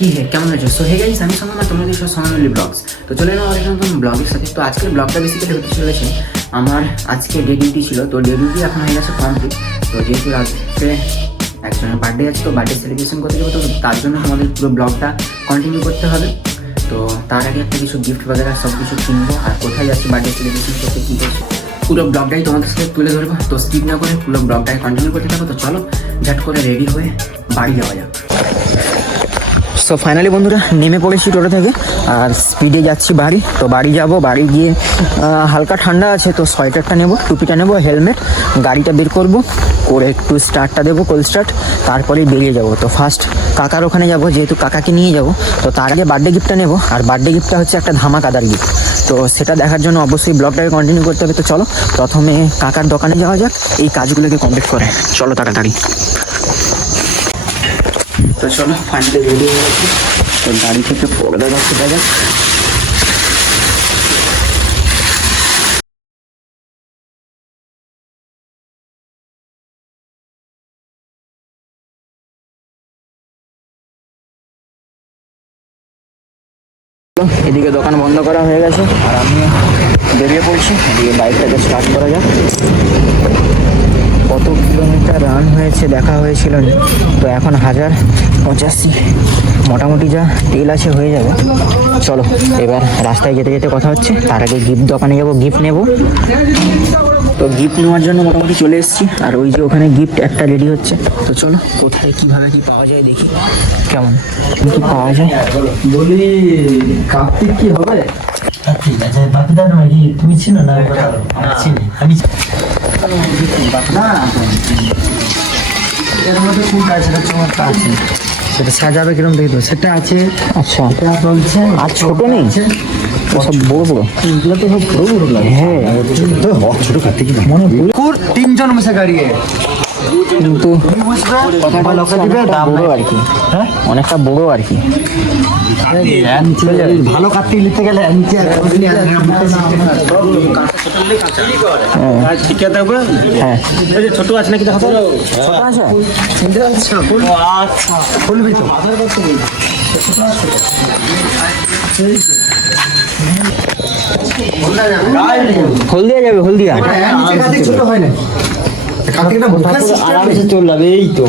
কি হে কেমন হয়েছে? সো হে গাইস, আমি সোনামা, তোমাদের সব সোনামলি ব্লগস। তো চলে এলাম আরেকটা নতুন ব্লগের সাথে। তো আজকের ব্লগটা বেসিক্যালি হতে চলেছে আমার আজকে ডে ডিউটি ছিল। তো ডে ডিউটি এখন হয়ে গেছে কমপ্লিট। তো যেহেতু আজকে একজনের বার্থডে আছে, তো বার্থডে সেলিব্রেশন করতে যাবো, তো তার জন্য আমাদের পুরো ব্লগটা কন্টিনিউ করতে হবে। তো তার আগে একটা কিছু গিফট বাগেরা সব কিছু কিনবো, আর কোথায় যাচ্ছি বার্থডে সেলিব্রেশন করতে, কী করছি পুরো ব্লগটাই তোমাদের সাথে তুলে ধরবো। তো স্কিপ না করে পুরো ব্লগটাই কন্টিনিউ করতে থাকো। তো চলো ঝট করে রেডি হয়ে বাড়ি যাওয়া যাক। সো ফাইনালি বন্ধুরা নেমে পড়েছি টোটো থেকে, আর স্পিডে যাচ্ছি বাড়ি। তো বাড়ি যাব, বাড়ি গিয়ে হালকা ঠান্ডা আছে, তো সোয়েটারটা নেবো, টুপিটা নেবো, হেলমেট, গাড়িটা বের করব, করে একটু স্টার্টটা দেবো, কোল্ড স্টার্ট, তারপরেই বেরিয়ে যাব। তো ফার্স্ট কাকার ওখানে যাব, যেহেতু কাকাকে নিয়ে যাব। তো তার আগে বার্থডে গিফটটা নেবো, আর বার্থডে গিফটটা হচ্ছে একটা ধামাকাদার গিফট। তো সেটা দেখার জন্য অবশ্যই ব্লগটাকে কন্টিনিউ করতে হবে। তো চলো প্রথমে কাকার দোকানে যাওয়া যাক, এই কাজগুলোকে কমপ্লিট করে। চলো তাড়াতাড়ি। তো চলো ফাইনালি রেডি হয়ে গেছি। তো গাড়ি থেকে পড়ে যাচ্ছে, দেখা যাক। এদিকে দোকান বন্ধ করা হয়ে গেছে, আর আমি বেরিয়ে পড়ছি। এদিকে বাইকটাকে স্টার্ট করা যাক। কত কিলোমিটার রান হয়েছে দেখা হয়েছিল, তো এখন 1085 মোটামুটি যা তেল আছে হয়ে যাবে। চলো এবার রাস্তায় যেতে যেতে কথা হচ্ছে। তার আগে গিফট দোকানে যাবো, গিফট নেব। তো গিফট নেওয়ার জন্য মোটামুটি চলে এসেছি, আর ওই যে ওখানে গিফট একটা রেডি হচ্ছে। তো চলো কোথায় কীভাবে কী পাওয়া যায় দেখি, কেমন কী পাওয়া যায়। বলি কার্তিক কি হবে? ঠিক আছে, বাকিটা নয়, তুমি ছিল না? চিনি আমি না। এর মধ্যে কোনটা আছে? চমৎকার আছে, সেটা সাজাবে কিরকম দেখি। তো সেটা আছে। আচ্ছা, এটা চলছে। আর ছোট নেই, সব বড় বড়। এগুলো তো সব বড় বড় লাগে। হ্যাঁ ছোট কার্তিক মনে তিনজন মিশে গাড়িয়ে, কিন্তু কথাটা লক্ষ্য দিবে, দাম বড় আর কি, হ্যাঁ অনেকটা বড় আর কি। ভালো কার্তিক নিতে গেলে নিচে হ্যাঁ ছোট আছে নাকি? দেখা আচ্ছা খুলবি তো? হলদিয়া যাবে, হলদিয়া ছোট হয় না। আরামসে চল যাবে। এই তো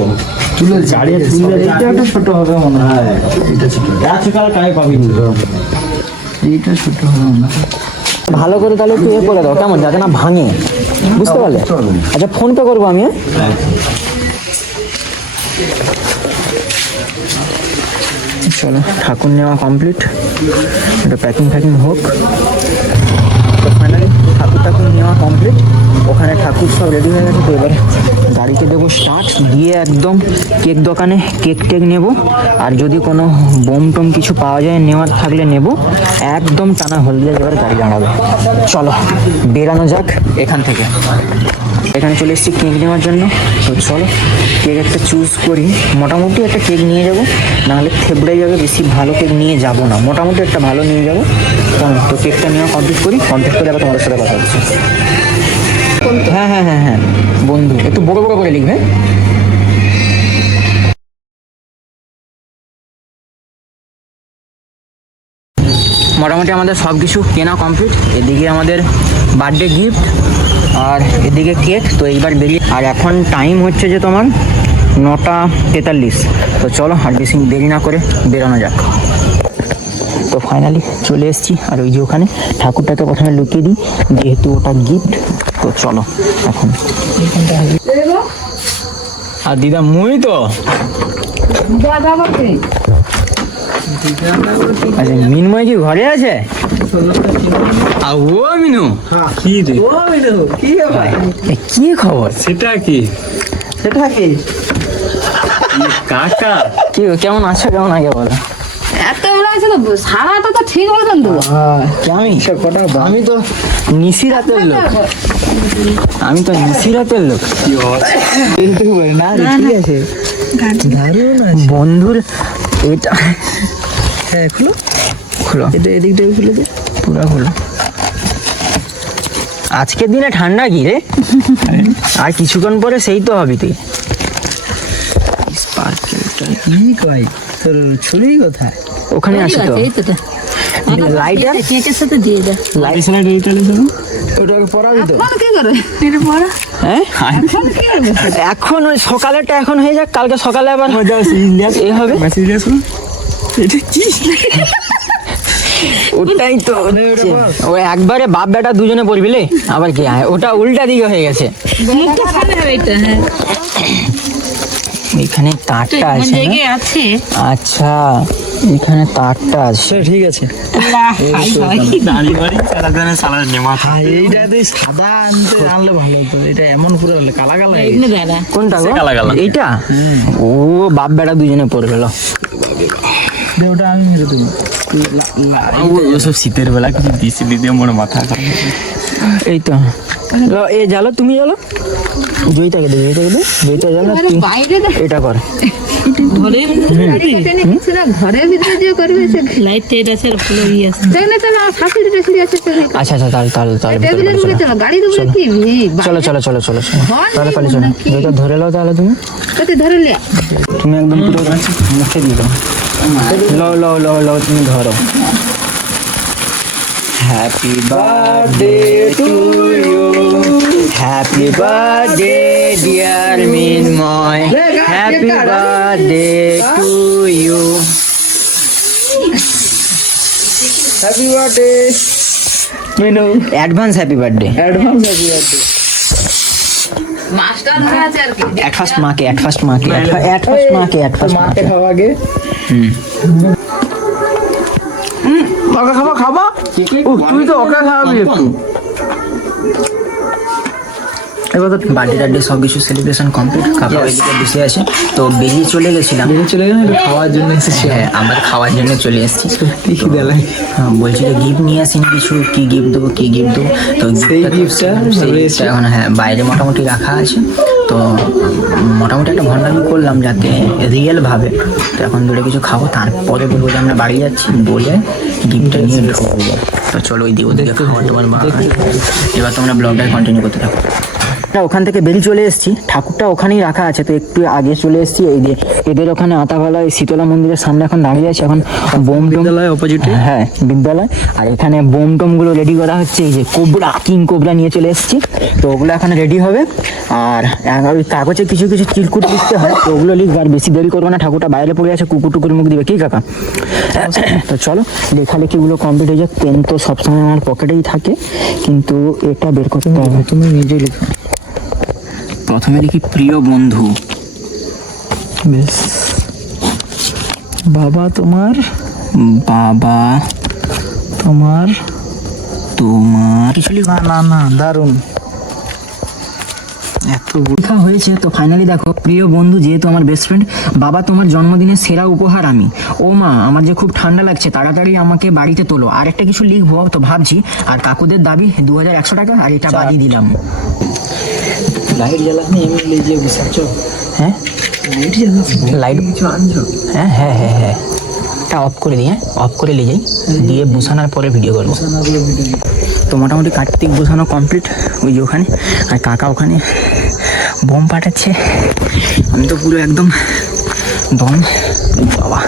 এইটা ছোট হবে মনে হয়। এটা ছোট, কাই পাবি এইটা ছোট হবে মনে হয়। ভালো করে তাহলে একটু করে দাও, কেমন, যাতে না ভাঙে, বুঝতে পারলে? আচ্ছা ফোন পে করবো আমি। চলো ঠাকুর নেওয়া কমপ্লিট, এটা প্যাকিং ফ্যাকিং হোক। তো ফাইনালি ঠাকুর নেওয়া কমপ্লিট, ওখানে ঠাকুর সব রেডি হয়ে গেছে। তো এবার গাড়িকে দেবো স্টার্ট দিয়ে, একদম কেক দোকানে কেক টেক নেব, আর যদি কোনো বোম টোম কিছু পাওয়া যায় নেওয়ার থাকলে নেব। একদম টানা হলদিয়া এবার গাড়ি দাঁড়াবে। চলো বেরানো যাক এখান থেকে। এখানে চলে এসেছি কেক নেওয়ার জন্য। তো চলো কেক একটা চুজ করি। মোটামুটি একটা কেক নিয়ে যাব, নাহলে থেবড়ে যাবে, বেশি ভালো কেক নিয়ে যাব না, মোটামুটি একটা ভালো নিয়ে যাবো। তো কেকটা নেওয়া কমপ্লিট করি, কমপ্লিট করে আবার তোমাদের সাথে কথা হচ্ছে। হ্যাঁ হ্যাঁ হ্যাঁ হ্যাঁ বন্ধু, একটু বড় বড় করে লিখবে। মোটামুটি আমাদের সব কিছু কেনা কমপ্লিট। এদিকে আমাদের বার্থডে গিফট, আর এদিকে কেক। তো এইবার বেরিয়ে, আর এখন টাইম হচ্ছে যে তোমার 9:43। তো চলো আর বেশি দেরি না করে বেরোনো যাক। তো ফাইনালি চলে এসেছি, আর ওই যে ওখানে ঠাকুরটাকে প্রথমে লুকিয়ে দিই, যেহেতু ওটা গিফট। তো চলো এখন। আর দিদা মুই তো আচ্ছা, মিনময় কি ঘরে আছে? ও মিনু, কি রে? ও মিনু, কি ভাই, কি খবর? সেটা কি? সেটা কি কাকা কি, কেমন আছো? কেমন আগে বলো? এত বেলা আছে তো সারাটা তো ঠিক মতন দেবো। আমি তো নিশি রাতের লোক, আমি তো নিশি রাতের লোক। না ঠিক আছে, বন্ধুর এটা। হ্যাঁ খুলো খুলো, এটা এদিকটা খুলে দে, পুরা খুলো। আজকের দিনে ঠান্ডা কি রে? আর কিছুক্ষণ পরে সেই তো হবি তুই। স্পার্কেল কি কয় তোর ছুরি কোথায়? ওখানে আছে তো এই তো লাইটার কেকের সাথে দিয়ে দে। ওটাকে পড়াবি তো? এখন কি করে এটা পড়া হ্যাঁ এখন কি হবে? এখন ওই সকালেরটা এখন হয়ে যাক, কালকে সকালে আবার এ হবে। ওটাই তো হচ্ছে। ও একবারে বাপ বেটা দুজনে পড়বিলে আবার কি হয়, ওটা উল্টা দিকে হয়ে গেছে। মুখটা সামনে হবে এটা। হ্যাঁ এখানে তারটা আছে না? জেগে আছে। আচ্ছা এখানে তারটা আছে, ঠিক আছে। এইটা তুই সাদা আনলে ভালো হতো, এটা এমন পুরো কালা কালা হয়ে এমনি দাঁড়া কোনটা গো? এইটা ও বাপ বেটা দুজনে পড়ে গেল। দে, ওটা আমি মেরে দেবো। সব শীতের বেলা কিছু দিছি দিদি আমার মাথা এই তো এ জ্বালো, তুমি জ্বালো, জয়িতাকে দে, জয়িতা জ্বালো, তুই বাইরে দে। এটা কর। ঘরের ভিতরে কিছু না, ঘরের ভিতরে যে করবে সে লাইট টেট আছে ফুলো ই আছে দেখলে তো না ফাঁসির টেসি আছে তো আচ্ছা আচ্ছা তাহলে ভিতরে টেবিলের চলো। উপরে চলো, গাড়ির উপরে কি চলো তাহলে পালি চলো, জয়িতা ধরে নাও তাহলে তুমি কত ধরে লে তুমি একদম পুরো মুখে দিয়ে দাও। লো তুমি ধরো। Happy birthday to you, happy birthday dear Minmoy, happy birthday to you. Happy birthday Menu, advance happy birthday. Advance happy birthday. মাছটা ধরে আছে আর কি অ্যাট ফার্স্ট মাকে মাকে খাওয়া আগে। ওকে খাবা তুই তো ওকে খাওয়াবি একটু। এবার তো বার্থডে টার্থডে সব কিছু সেলিব্রেশন কমপ্লিট, কাকা ওইদিকে বসে আছে, তো বেরিয়ে চলে গেছিলাম। চলে গেলাম একটু খাওয়ার জন্য এসেছি। হ্যাঁ আমার খাওয়ার জন্য চলে এসেছি। কি খিদে লাগে। বলছিল গিফট নিয়ে আসেনি কিছু, কি গিফট দেবো তো সেই gift-টা এখন হ্যাঁ বাইরে মোটামুটি রাখা আছে, তো মোটামুটি একটা ভণ্ডামি করলাম যাতে রিয়েল ভাবে। তো এখন দূরে কিছু খাবো, তারপরে বলবো যে আমরা বাড়ি যাচ্ছি, বলে গিফটটা নিয়ে ঢুকবো। তো চলো ওদিকে খাবার তোমার মা। এবার তোমরা ব্লগটা কন্টিনিউ করতে থাকো। ওখান থেকে বেরিয়ে চলে এসেছি, ঠাকুরটা ওখানেই রাখা আছে, তো একটু আগে চলে এসেছি। এই যে এদের ওখানে আতাভালা শীতলা মন্দিরের সামনে এখন দাঁড়িয়ে আছে, এখন বোম বিদ্যালয় opposite-এ? হ্যাঁ বিদ্যালয়, আর এখানে বোম টোম গুলো রেডি করা হচ্ছে। এই যে কিং কোবরা নিয়ে চলে এসেছি, তো ওগুলো এখন রেডি হবে। আর ওই কাগজে কিছু চিরকুট লিখতে হয়, তো ওগুলো লিখবে, আর বেশি দেরি করবো না, ঠাকুরটা বাইরে পড়ে আছে, কুকুর টুকুর মুখ দিবে কি কাকা। তো চলো লেখালেখিগুলো কমপ্লিট হয়ে যাক। পেন তো সবসময় আমার পকেটেই থাকে, কিন্তু এটা বের করতে হবে। তুমি নিজে লিখো। প্রথমে লিখি প্রিয় বন্ধু। বেশ। বাবা তোমার কিছু লিখা না দারুণ, এত লেখা হয়েছে। তো ফাইনালি দেখো, প্রিয় বন্ধু যেহেতু আমার বেস্ট ফ্রেন্ড, বাবা তোমার জন্মদিনের সেরা উপহার আমি। ও মা আমার যে খুব ঠান্ডা লাগছে, তাড়াতাড়ি আমাকে বাড়িতে তোলো। আর একটা কিছু লিখবো তো ভাবছি, আর কাকুদের দাবি 2100 টাকা, আর এটা বাদিয়ে দিলাম। লাইট জ্বালাস না, এমনি লেজে বসাচ্ছ। হ্যাঁ লাইট জ্বালাস, লাইট কিছু আনছো? হ্যাঁ এটা অফ করে দিই, অফ করে নিয়ে যাই, দিয়ে বসানোর পরে ভিডিও করবো। তো মোটামুটি কার্তিক বসানো কমপ্লিট, ওই যে ওখানে, আর কাকা ওখানে বোম পাঠাচ্ছে। আমি তো পুরো একদম দম বাবা।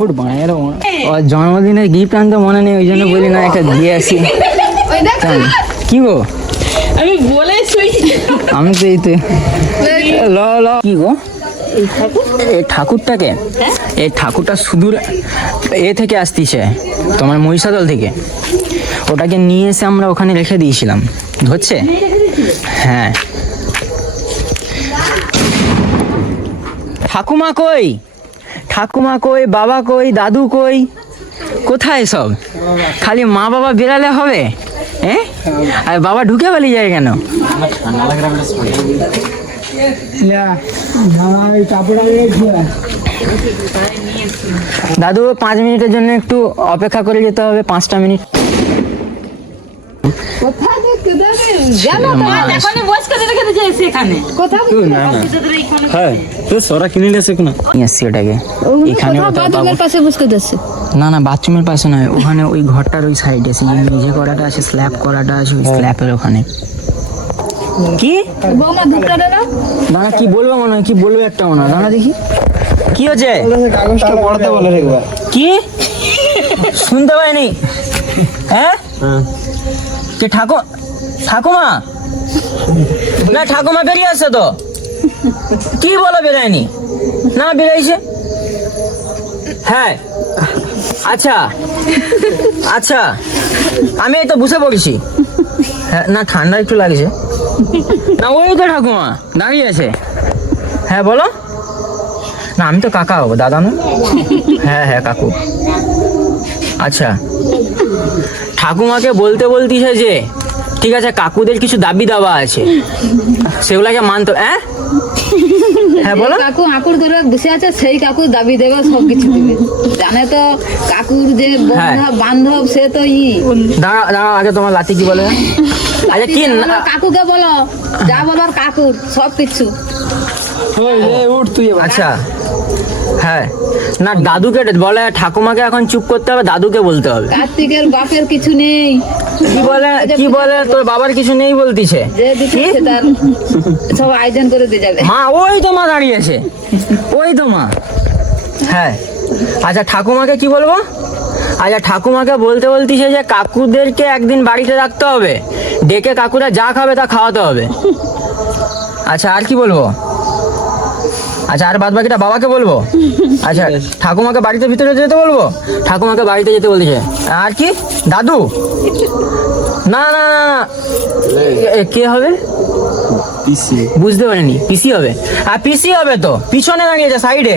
ওর জন্মদিনের গিফট আনতে মনে নেই, ওই জন্য বলি না একটা দিয়ে আসি। ওই দেখ কি গো, আমি বলেছি আমি তো এই তো কি গো, এই ঠাকুরটাকে, এই ঠাকুরটা সুদূর এ থেকে আসতিছে, তোমার মহিষাদল থেকে। ওটাকে নিয়ে এসে আমরা ওখানে রেখে দিয়েছিলাম, ধরছে। হ্যাঁ ঠাকুমা কই, বাবা কই, দাদু কই, কোথায় সব? খালি মা বাবা বেরালে হবে? হ্যাঁ, আর বাবা ঢুকে পালিয়ে যায় কেন? দাদু 5 মিনিটের জন্য একটু অপেক্ষা করে যেতে হবে, 5টা মিনিট। কোথায় জানো তো এখনই বয়স করে রেখে দিয়েছে সেখানে কথা না না হ্যাঁ তো সরা কিনে নিয়েছে কোনো নিয়ে আসছি ওটাকে এখানে বাথরুমের পাশে বসে দিচ্ছে না না বাথরুমের পাশে নয়, ওখানে ওই ঘরটার ওই সাইডে আছে, যে মেঝে করাটা আছে, স্ল্যাব করাটা আছে, ওই স্ল্যাবের ওখানে। কি বৌমা দুধটা না দাঁড়া, কি বলবো মনে হয়, কি বলবো একটা মনে হয়, দাঁড়া দেখি কি হচ্ছে, কাগজটা পড়তে বলে একবার কি শুনতে পাইনি? হ্যাঁ যে ঠাকুমা না, ঠাকুমা বেরিয়ে আসছে তো, কি বলো বেরায়নি? না বেরাইছে, হ্যাঁ আচ্ছা আচ্ছা, আমি এই তো বুঝে পড়েছি। হ্যাঁ না, ঠান্ডা একটু লাগছে না, ওই তো ঠাকুমা দাঁড়িয়ে আছে। হ্যাঁ বলো না, আমি তো কাকা হবো, দাদা না। হ্যাঁ হ্যাঁ কাকু। আচ্ছা ঠাকুমাকে বলতে বলতিছে যে ঠিক আছে কাকুদের কিছু দাবি দাবা আছে, সেগুলাকে মানতে। হ্যাঁ হ্যাঁ বলো। কাকু আকুর ধরে বসে আছে, সেই কাকু দাবি দেবে, সব কিছু দিবে। জানে তো কাকুর যে বান্ধব সে তো দাঁড়া দাঁড়া, আগে তোমার লাতি কি বলে? আচ্ছা কি কাকুকে বলো, যা বলার কাকুর সব কিছু। উঠ তুই আচ্ছা হ্যাঁ না, দাদুকে বলে, ঠাকুমাকে এখন চুপ করতে হবে, দাদুকে বলতে হবে। কার্তিকের বাপের কিছু নেই, কি বলে কি বলে, তোর বাবার কিছু নেই বলতিছে? যে দিচ্ছে তার সব আয়োজন করে দিয়ে যাবে। মা ওই তো মা দাঁড়িয়ে আছে, ওই তো মা। হ্যাঁ আচ্ছা ঠাকুমাকে কি বলবো? আচ্ছা ঠাকুমাকে বলতে বলতিছে যে কাকুদেরকে একদিন বাড়িতে রাখতে হবে, ডেকে কাকুরা যা খাবে তা খাওয়াতে হবে। আচ্ছা আর কি বলবো? আচ্ছা আর বাদ বাকিটা বাবাকে বলবো। আচ্ছা ঠাকুমাকে বাড়িতে ভিতরে যেতে বলবো, ঠাকুমাকে বাড়িতে যেতে বলতেছে। আর কি দাদু? না না না না, কে হবে বুঝতে পারিনি, পিসি হবে। আর পিসি হবে তো পিছনে দাঁড়িয়েছে সাইডে,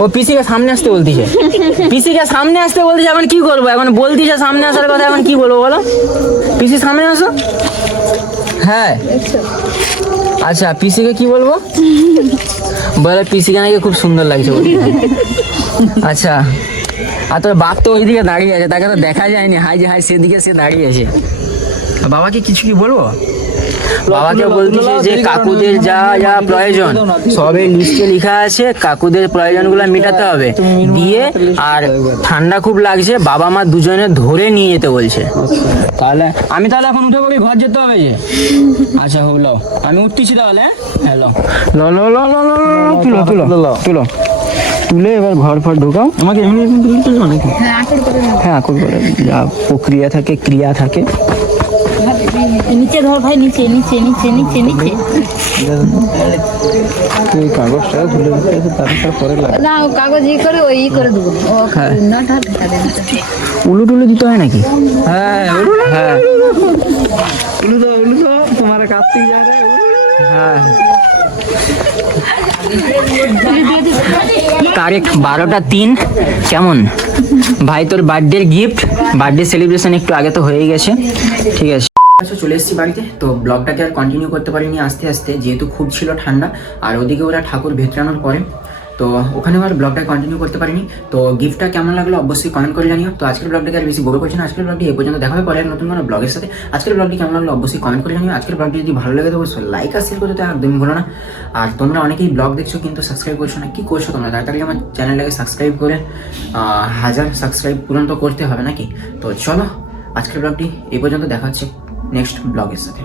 ও পিসিকে সামনে আসতে বলতিছে, পিসিকে সামনে আসতে বলতিছে। এখন কি করবো, এখন বলতিছে সামনে আসার কথা, এখন কি বলবো বলো? পিসি সামনে আসো। হ্যাঁ আচ্ছা পিসিকে কি বলবো? বলে পিসিকে নাকি খুব সুন্দর লাগছে। আচ্ছা আর তোর বাপ তো ওইদিকে দাঁড়িয়ে আছে, তাকে তো দেখা যায়নি, হাই যে হাই সেদিকে সে দাঁড়িয়ে আছে। বাবাকে কিছু কি বলবো? বাবাকে বলতেছে যে কাকুদের যা যা প্রয়োজন সবই লিস্টে লেখা আছে, কাকুদের প্রয়োজনগুলো মেটাতে হবে দিয়ে, আর ঠান্ডা খুব লাগছে, বাবা মা দুজনে ধরে নিয়ে যেতে বলছে। তাহলে আমি তাহলে এখন উঠে পড়ি, ঘর যেতে হবে যে। আচ্ছা হলো, আমি উঠতেছি তাহলে। হ্যালো লো লো লো লো লো তুলো তুলো তুলো তুলে এবার ঘর ফর ঢোকাও। আমাকে এমনি এমনি তুলতে নাকি? হ্যাঁ আকুল করে যা প্রক্রিয়া থাকে, ক্রিয়া থাকে। নিচে ধর ভাই, নিচে নিচে নিচে নিচে নিচে। তুই কাগজটা তুলে দিতে, তারপর পরে লাগে না ও কাগজ করে ওই করে দেবো, ও হ্যাঁ। না ঢাকা দেবে। উলু টুলু দিতে হয় নাকি? হ্যাঁ হ্যাঁ উলু তো তোমার কার্তিক যা রে হ্যাঁ তারিখ 12টা-3 কেমন ভাই, তোর বার্থডে গিফট, বার্থডে সেলিব্রেশন একটু আগে তো হয়ে গেছে, ঠিক আছে। আচ্ছা চলে এসেছি বাড়িতে, তো ব্লগটাকে আর কন্টিনিউ করতে পারিনি আস্তে আস্তে, যেহেতু খুব ছিল ঠান্ডা, আর ওদিকে ওরা ঠাকুর ভেতরানোর পরে, তো ওখানে আর ব্লগটা কন্টিনিউ করতে পারিনি। তো গিফটটা কেমন লাগলো অবশ্যই কমেন্ট করে জানিও। তো আজকের ব্লগটাকে আর বেশি বড় করছি না, আজকের ব্লগটি এই পর্যন্ত, দেখা হবে পরে এক নতুন কোনো ব্লগের সাথে। আজকের ব্লগটি কেমন লাগলো অবশ্যই কমেন্ট করে জানিও। আজকের ব্লগটি যদি ভালো লাগে তো অবশ্যই লাইক আর শেয়ার করতে একদমই ভুলো না। আর তোমরা অনেকেই ব্লগ দেখছো কিন্তু সাবস্ক্রাইব করছো না, কি করছো তোমরা? তাড়াতাড়ি আমার চ্যানেলটাকে সাবস্ক্রাইব করে 1000 সাবস্ক্রাইব পূরণ তো করতে হবে নাকি? তো চলো আজকের ব্লগটি এই পর্যন্ত, দেখা হচ্ছে নেক্সট ব্লগের সাথে।